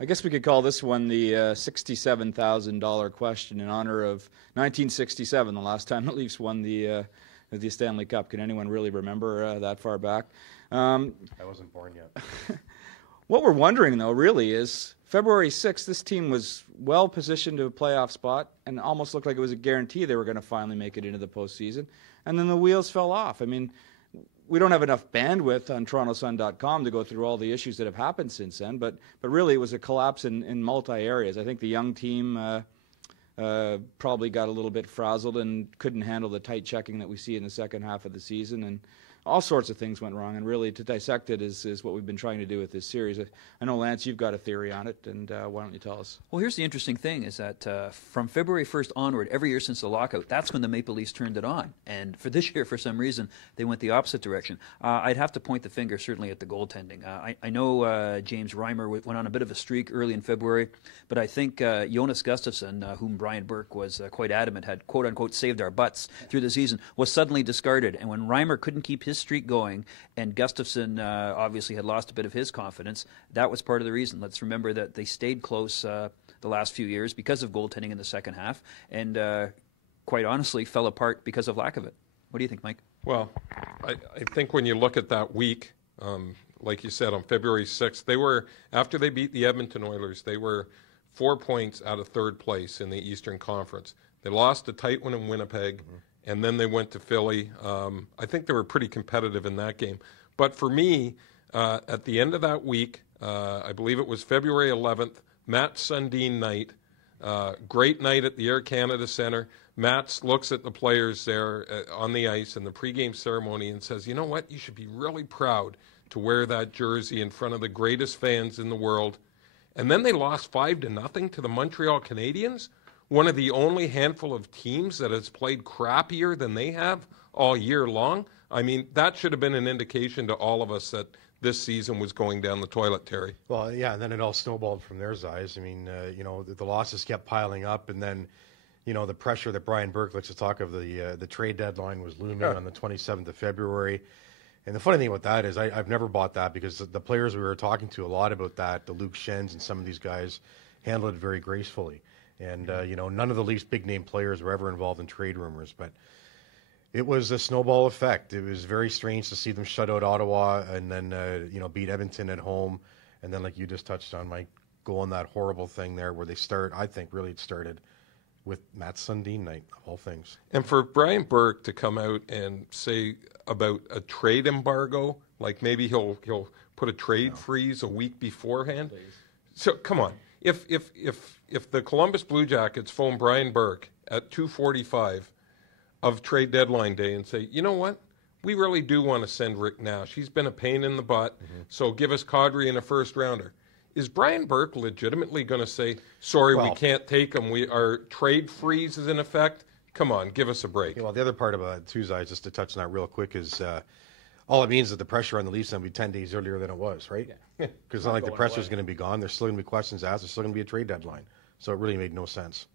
I guess we could call this one the $67,000 question in honor of 1967, the last time the Leafs won the Stanley Cup. Can anyone really remember that far back? I wasn't born yet. What we're wondering, though, really is February 6th, this team was well positioned to a playoff spot and almost looked like it was a guarantee they were going to finally make it into the postseason. And then the wheels fell off. I mean, we don't have enough bandwidth on TorontoSun.com to go through all the issues that have happened since then, but really it was a collapse in multi-areas. I think the young team probably got a little bit frazzled and couldn't handle the tight checking that we see in the second half of the season, and all sorts of things went wrong. And really, to dissect it is what we've been trying to do with this series. I know, Lance, you've got a theory on it, and why don't you tell us? Well, here's the interesting thing is that from February 1st onward, every year since the lockout, that's when the Maple Leafs turned it on. And for this year, for some reason, they went the opposite direction. I'd have to point the finger certainly at the goaltending. I know James Reimer went on a bit of a streak early in February, but I think Jonas Gustafsson, whom Brian Burke was quite adamant had quote-unquote saved our butts through the season, was suddenly discarded. And when Reimer couldn't keep his streak going, and Gustafsson obviously had lost a bit of his confidence, that was part of the reason. Let's remember that they stayed close the last few years because of goaltending in the second half, and quite honestly fell apart because of lack of it. What do you think, Mike? Well, I think when you look at that week, like you said, on February 6th, they were, after they beat the Edmonton Oilers, they were 4 points out of third place in the Eastern Conference. They lost a tight one in Winnipeg, and then they went to Philly. I think they were pretty competitive in that game. But for me, at the end of that week, I believe it was February 11th, Matt Sundin night, great night at the Air Canada Centre. Matt looks at the players there on the ice in the pregame ceremony and says, you know what, you should be really proud to wear that jersey in front of the greatest fans in the world. And then they lost 5-0 to the Montreal Canadiens, one of the only handful of teams that has played crappier than they have all year long. I mean, that should have been an indication to all of us that this season was going down the toilet, Terry. Well, yeah, and then it all snowballed from their eyes. I mean, the losses kept piling up, and then, the pressure that Brian Burke, let's just talk of the trade deadline was looming on the 27th of February. And the funny thing about that is I've never bought that, because the players we were talking to a lot about that, the Luke Schens and some of these guys, handled it very gracefully. And, none of the Leafs big-name players were ever involved in trade rumors, but it was a snowball effect. It was very strange to see them shut out Ottawa and then, beat Edmonton at home. And then, like you just touched on, Mike, go on that horrible thing there where I think really it started with Matt Sundin night, of all things. And for Brian Burke to come out and say about a trade embargo, like maybe he'll put a trade freeze a week beforehand. Please. So, come on. If the Columbus Blue Jackets phone Brian Burke at 2:45 of trade deadline day and say, you know what, we really do want to send Rick Nash. He's been a pain in the butt, so give us Kadri in a first rounder. Is Brian Burke legitimately going to say, sorry, we can't take him, our trade freeze is in effect? Come on, give us a break. Well, the other part about it, too, just to touch on that real quick, is all it means is that the pressure on the Leafs will be 10 days earlier than it was, right? Because it's not like the pressure is going to be gone. There's still going to be questions asked. There's still going to be a trade deadline. So it really made no sense.